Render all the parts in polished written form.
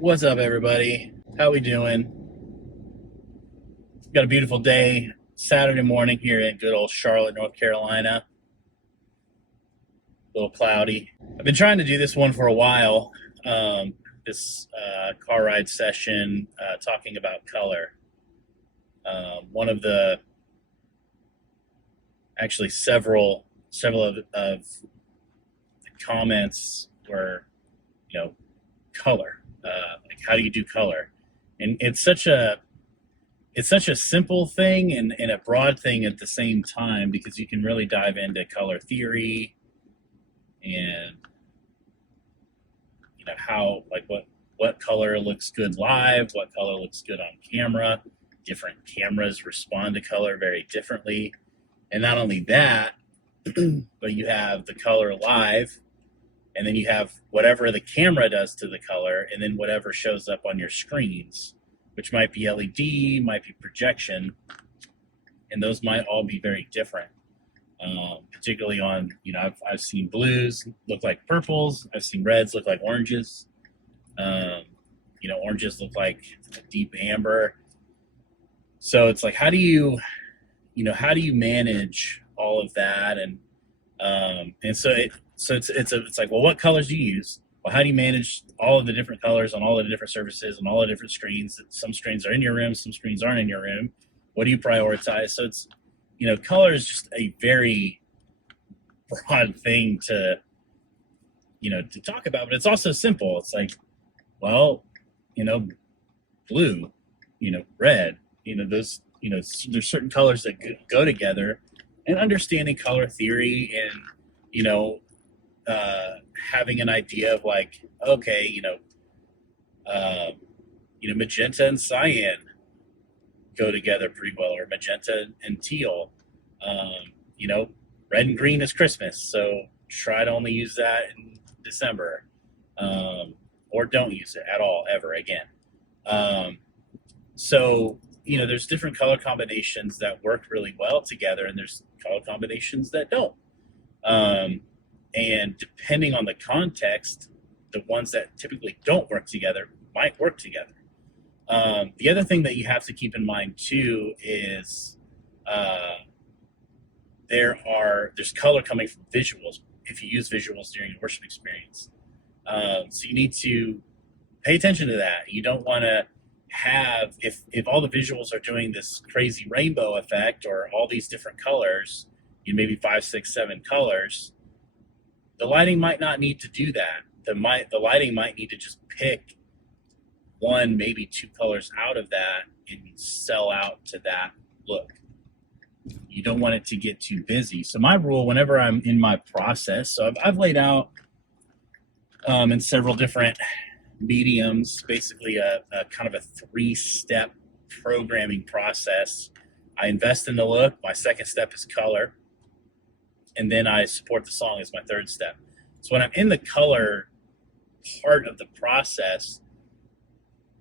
What's up, everybody? How we doing? Got a beautiful day, Saturday morning here in good old Charlotte, North Carolina. A little cloudy. I've been trying to do this one for a while. This car ride session talking about color. One of the actually several of the comments were, color. Like, how do you do color? And it's such a simple thing and a broad thing at the same time, because you can really dive into color theory and how, like, what color looks good live, what color looks good on camera. Different cameras respond to color very differently. And not only that, but you have the color live, and then you have whatever the camera does to the color, and then whatever shows up on your screens, which might be LED, might be projection, and those might all be very different. Particularly on, I've seen blues look like purples, I've seen reds look like oranges, oranges look like a deep amber. So it's like, how do you manage all of that? And so it's like, well, what colors do you use? Well, how do you manage all of the different colors on all of the different surfaces and all the different screens? Some screens are in your room, some screens aren't in your room. What do you prioritize? So it's, color is just a very broad thing to talk about, but it's also simple. It's like, well, blue, red, those, there's certain colors that go together, and understanding color theory and, having an idea of, like, okay, magenta and cyan go together pretty well, or magenta and teal. Red and green is Christmas, so try to only use that in December, or don't use it at all ever again. So there's different color combinations that work really well together, and there's color combinations that don't. And depending on the context, the ones that typically don't work together might work together. The other thing that you have to keep in mind too is there's color coming from visuals if you use visuals during your worship experience. So you need to pay attention to that. You don't want to have, if all the visuals are doing this crazy rainbow effect or all these different colors, maybe 5, 6, 7 colors, the lighting might not need to do that. The lighting might need to just pick 1, maybe 2 colors out of that and sell out to that look. You don't want it to get too busy. So my rule, whenever I'm in my process, so I've laid out in several different mediums, basically a kind of a 3-step programming process. I invest in the look. My second step is color. And then I support the song as my third step. So when I'm in the color part of the process,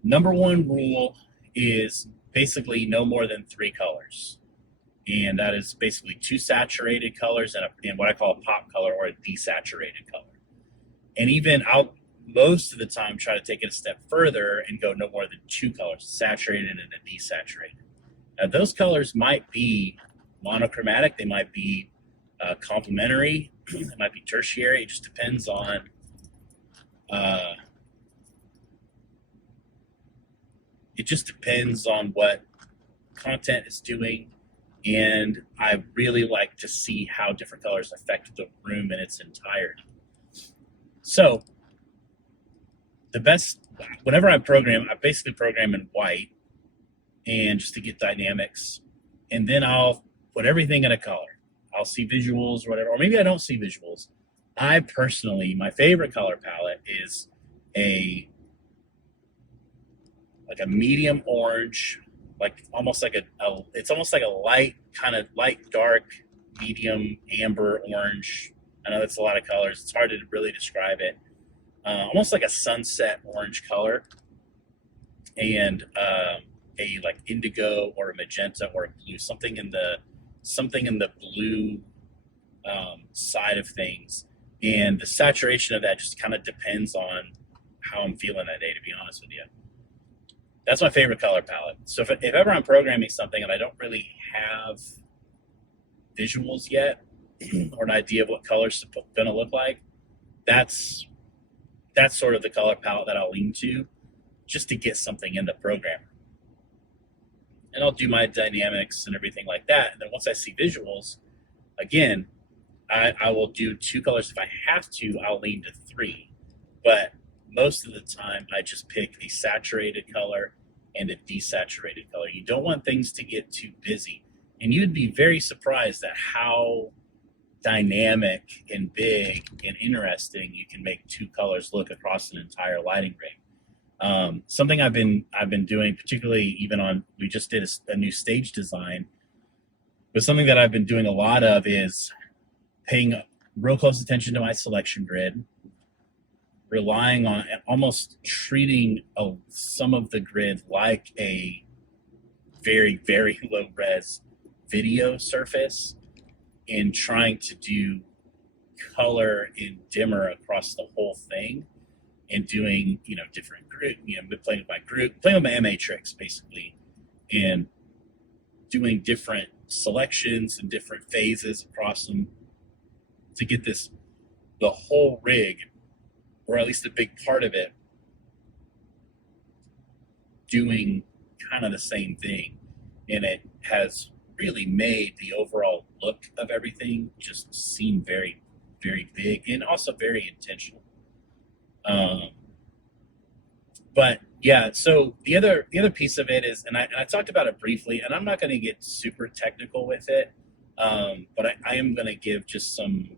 number 1 rule is basically no more than 3 colors. And that is basically 2 saturated colors and what I call a pop color, or a desaturated color. And even I'll most of the time try to take it a step further and go no more than 2 colors, saturated and a desaturated. Now, those colors might be monochromatic, they might be complementary, it might be tertiary. It just depends on what content is doing, and I really like to see how different colors affect the room in its entirety. So whenever I basically program in white, and just to get dynamics, and then I'll put everything in a color. I'll see visuals or whatever, or maybe I don't see visuals. I personally, my favorite color palette is like a medium orange, it's almost like a light, kind of light dark, medium amber orange. I know that's a lot of colors. It's hard to really describe it. Almost like a sunset orange color, and a like indigo or a magenta or a blue, something in the blue side of things. And the saturation of that just kind of depends on how I'm feeling that day, to be honest with you. That's my favorite color palette. So if ever I'm programming something and I don't really have visuals yet or an idea of what colors going to look like, that's sort of the color palette that I'll lean to just to get something in the program. And I'll do my dynamics and everything like that. And then once I see visuals, again, I will do 2 colors. If I have to, I'll lean to 3. But most of the time, I just pick a saturated color and a desaturated color. You don't want things to get too busy. And you'd be very surprised at how dynamic and big and interesting you can make 2 colors look across an entire lighting rig. Something I've been doing, particularly even on, we just did a new stage design, but something that I've been doing a lot of is paying real close attention to my selection grid, relying on almost treating some of the grid like a very, very low res video surface, and trying to do color and dimmer across the whole thing, and doing, different group, playing with my group, playing with my MA tricks basically, and doing different selections and different phases across them to get the whole rig, or at least a big part of it, doing kind of the same thing. And it has really made the overall look of everything just seem very, very big and also very intentional. But yeah, so the other piece of it is, and I talked about it briefly, and I'm not going to get super technical with it, but I am going to give just some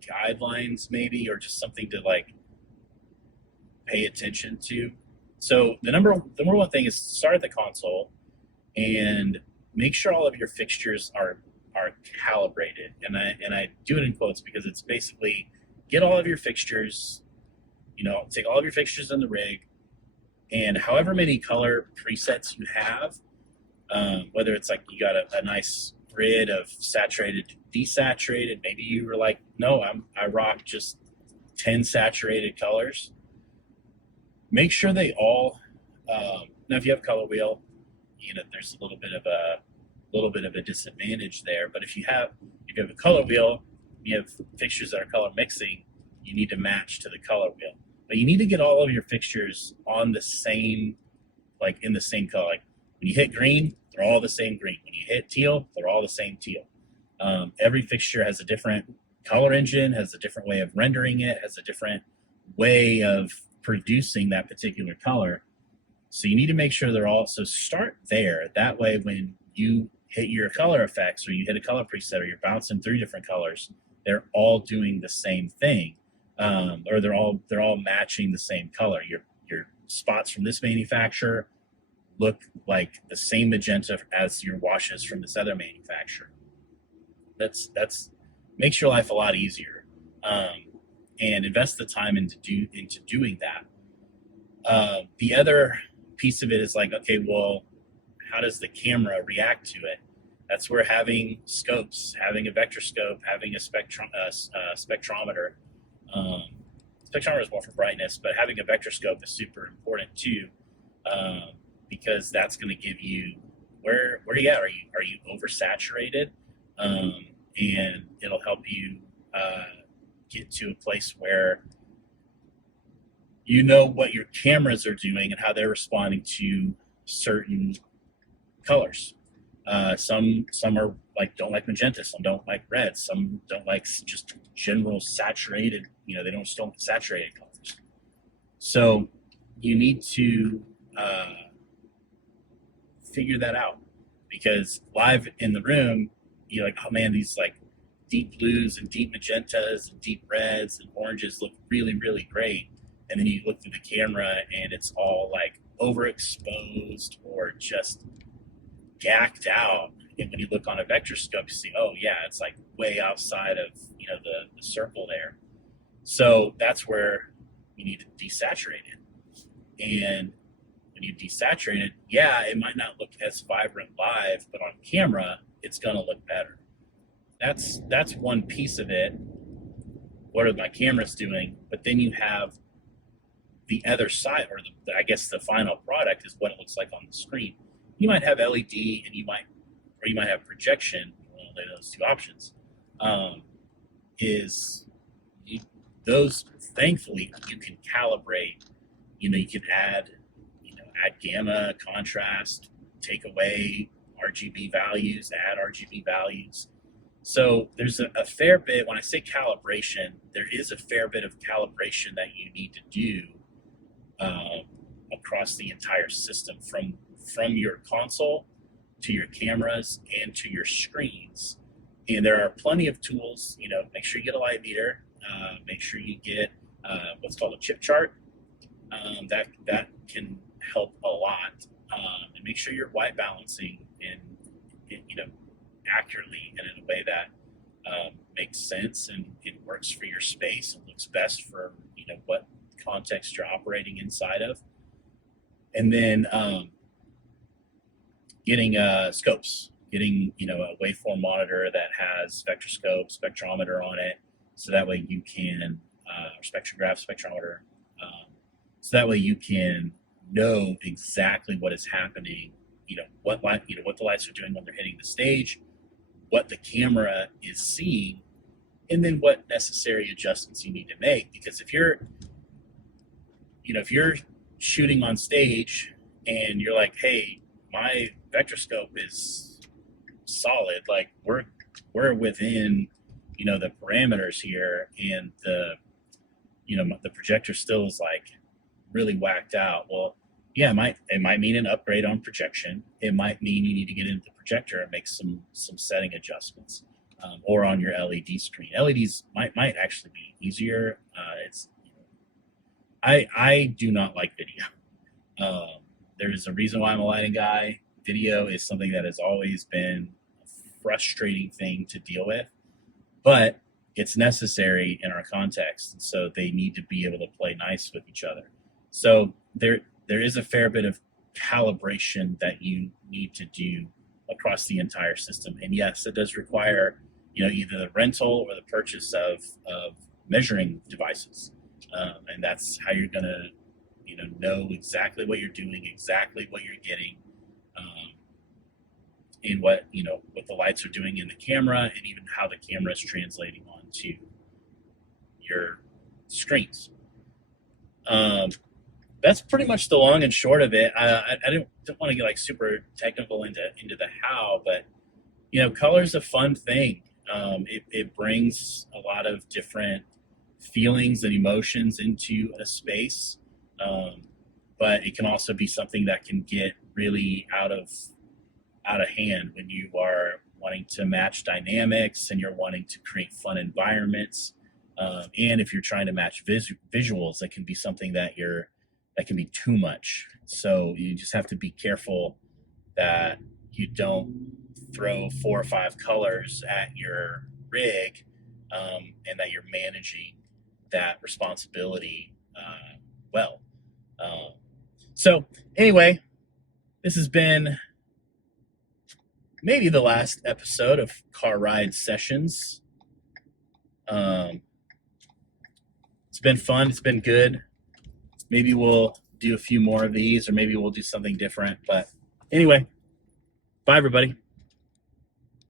guidelines maybe, or just something to like pay attention to. So the number one thing is start at the console and make sure all of your fixtures are calibrated. And I do it in quotes because it's basically get all of your fixtures, take all of your fixtures in the rig, and however many color presets you have, whether it's like you got a nice grid of saturated to desaturated, maybe you were like, no, I rock just 10 saturated colors. Make sure they all, now if you have a color wheel, there's a little bit of a disadvantage there. But if you have a color wheel, you have fixtures that are color mixing, you need to match to the color wheel. But you need to get all of your fixtures on the same, like in the same color. Like when you hit green, they're all the same green. When you hit teal, they're all the same teal. Every fixture has a different color engine, has a different way of rendering it, has a different way of producing that particular color. So you need to make sure they're all, so start there. That way when you hit your color effects, or you hit a color preset, or you're bouncing through different colors, they're all doing the same thing. Or they're all matching the same color. Your spots from this manufacturer look like the same magenta as your washes from this other manufacturer. That's makes your life a lot easier, and invest the time into doing that. The other piece of it is like, okay, well, how does the camera react to it? That's where having scopes, having a vector scope, having a spectrometer. Spectrometer is more for brightness, but having a vector scope is super important too, because that's going to give you where are you at? Are you oversaturated? And it'll help you get to a place where you know what your cameras are doing and how they're responding to certain colors. Some are like, don't like magenta, some don't like red, some don't like just general saturated, they don't saturated colors. So you need to figure that out, because live in the room, you're like, oh man, these like deep blues and deep magentas and deep reds and oranges look really, really great. And then you look through the camera and it's all like overexposed or just gacked out. And when you look on a vector scope, you see, oh yeah, it's like way outside of the circle there. So that's where you need to desaturate it. And when you desaturate it, yeah, it might not look as vibrant live, but on camera, it's gonna look better. That's one piece of it. What are my cameras doing? But then you have the other side, or I guess the final product is what it looks like on the screen. You might have LED, and you might have projection. Well, those two options. Is those, thankfully, you can calibrate. You can add gamma, contrast, take away RGB values, add RGB values. So there's a fair bit. When I say calibration, there is a fair bit of calibration that you need to do across the entire system, from your console to your cameras and to your screens. And there are plenty of tools. Make sure you get a light meter. Make sure you get what's called a chip chart. That can help a lot. And make sure you're white balancing and accurately and in a way that makes sense and it works for your space and looks best for what context you're operating inside of. And then getting scopes, getting a waveform monitor that has spectroscope, spectrometer on it, so that way you can or spectrograph, spectrometer, so that way you can know exactly what is happening. What the lights are doing when they're hitting the stage, what the camera is seeing, and then what necessary adjustments you need to make. Because if you're shooting on stage and you're like, hey, my vectorscope is solid, like we're within the parameters here, and the projector still is like really whacked out. Well, yeah, it might mean an upgrade on projection. It might mean you need to get into the projector and make some setting adjustments, or on your LED screen. LEDs might actually be easier. I do not like video. There is a reason why I'm a lighting guy. Video is something that has always been a frustrating thing to deal with, but it's necessary in our context, and so they need to be able to play nice with each other. So there is a fair bit of calibration that you need to do across the entire system. And yes, it does require, either the rental or the purchase of measuring devices. And that's how you're going to, know exactly what you're doing, exactly what you're getting, and what the lights are doing in the camera, and even how the camera is translating onto your screens. That's pretty much the long and short of it. I don't want to get like super technical into the how, but color's a fun thing. It brings a lot of different feelings and emotions into a space, but it can also be something that can get really out of hand when you are wanting to match dynamics and you're wanting to create fun environments. And if you're trying to match visuals, that can be something that can be too much. So you just have to be careful that you don't throw 4 or 5 colors at your rig, and that you're managing that responsibility well. So anyway, this has been maybe the last episode of Car Ride Sessions. It's been fun. It's been good. Maybe we'll do a few more of these, or maybe we'll do something different. But anyway, bye, everybody.